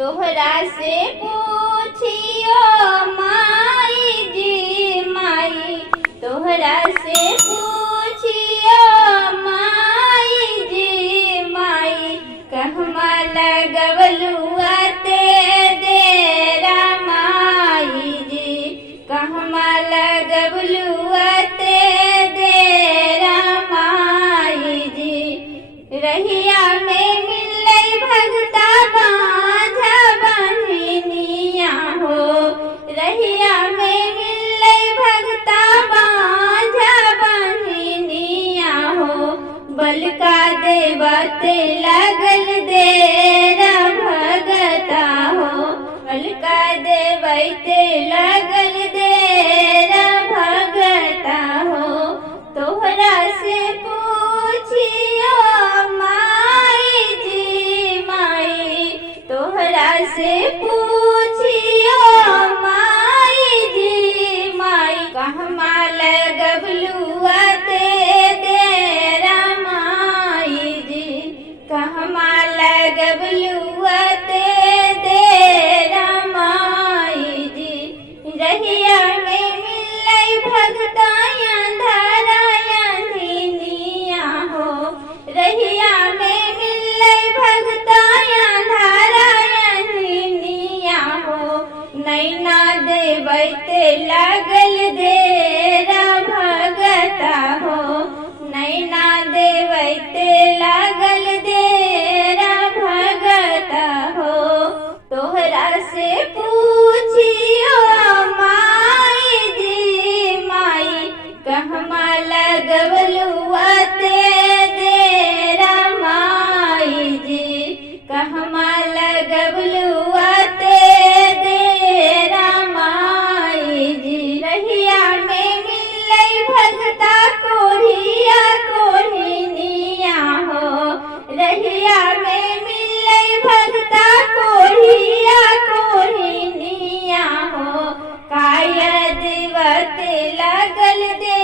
तोहरा से पूछियो माई जी माई, तोहरा से पूछियो माई जी माई, कहमा लगवलुआ ते डेरा माई जी, कहमा लगवलुआ ते डेरा माई जी। रहिया में मिलई भगता बांझा बहिनिया हो, रहिया में मिलई भगता बांझा बहिनिया हो, बलका देवते लगल देरा भगता हो, बलका देवते लगल देरा भगता हो। तोहरा से पूछियो माई जी माई, तोहरा से पूछियो माई जी माई, कहमा लगवलुआ ते डेरा माई जी, कहमा लगवलुआ ते डेरा माई जी। रहिया में मिलई भगता अंधिनिया हो, रहिया में मिलई भगता अंधिनिया हो, नैना देवते लागल देरा भगता हो, नैना देवते लागल देरा भगता हो। तोहरा से पूछियो माई जी माई, कहमा लगवलुआ ते डेरा माई जी, कहमा लगवलुआ ते डेरा माई जी। रहिया में मिलई भगता कोढ़िया कोढ़िनिया हो, रहिया में मिलई भगता कोढ़िया कोढ़िनिया हो, काया देवते लगल दे